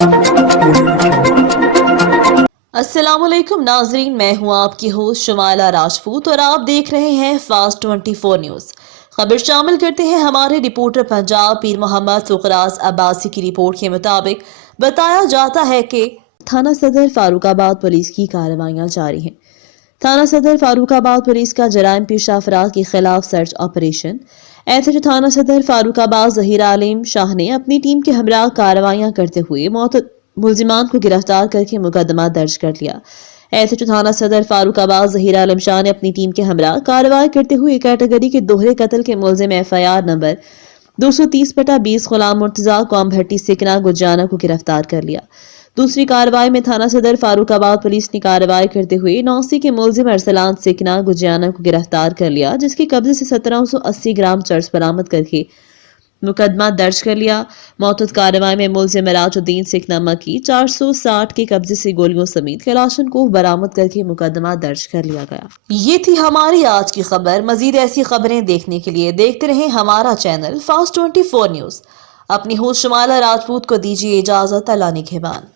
अस्सलाम वालेकुम नाजरीन, मैं हूं आपकी होस्ट शुमाइला राजपूत और आप देख रहे हैं फास्ट 24 न्यूज़। खबर शामिल करते हैं हमारे रिपोर्टर पंजाब पीर मोहम्मद फुकराज अब्बासी की रिपोर्ट के मुताबिक बताया जाता है कि थाना सदर फारूकाबाद पुलिस की कार्रवाइयां जारी हैं। थाना सदर फारूकाबाद पुलिस का जराइम पेशा अफराद के खिलाफ सर्च ऑपरेशन एसएच थाना सदर फारूकाबाद जहीर आलिम शाह ने अपनी टीम के हमरा कार्रवाइयां करते हुए मुलजिमान को गिरफ्तार करके मुकदमा दर्ज कर लिया। एसएच थाना सदर फारूकाबाद जहीर आलिम शाह ने अपनी टीम के हमरा कार्रवाई करते हुए कैटेगरी के दोहरे कत्ल के मुलजिम एफआईआर नंबर 230/20 गुलाम मुर्तजा कौम भट्टी सिकना गुजाना को गिरफ्तार कर लिया। दूसरी कार्रवाई में थाना सदर फारूकाबाद पुलिस ने कार्रवाई करते हुए नौसी के मुलजिम अरसलान सिकना गुजियाना को गिरफ्तार कर लिया, जिसके कब्जे से 1780 ग्राम चर्स बरामद करके मुकदमा दर्ज कर लिया। मौजूद कार्रवाई में मुलजिम मिराजुद्दीन सिकना मकी 460 के कब्जे से गोलियों समेत कलाशन को बरामद करके मुकदमा दर्ज कर लिया गया। ये थी हमारी आज की खबर। मजीद ऐसी खबरें देखने के लिए देखते रहें हमारा चैनल फास्ट 24 न्यूज़। अपनी होस्ट शुमाइला राजपूत को दीजिए इजाजत। अल्लाह निगहबान।